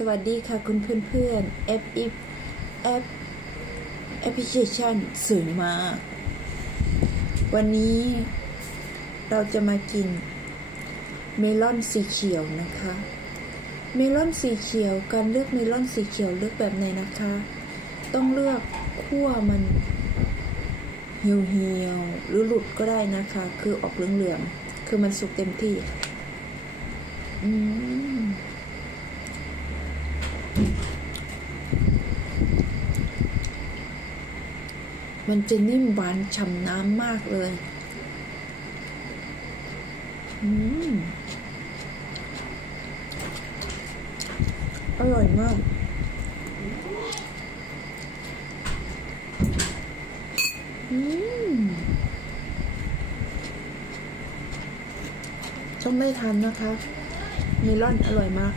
สวัสดีค่ะคุณเพื่อนๆแอปอิฟแอปแอปพลิเคชันสวยมาก วันนี้เราจะมากิน เมลอนสีเขียวนะคะ เมลอนสีเขียวการเลือกเมลอนสีเขียวเลือกแบบไหนนะคะ ต้องเลือกขั้วมันเหี่ยวๆหรือหลุดก็ได้นะคะ คือออกเหลืองๆคือมันสุกเต็มที่ อืม มันจะนิ่มหวานฉ่ำน้ำมากเลย อืม อร่อยมากต้องได้ทานนะคะ เมลอนอร่อยมาก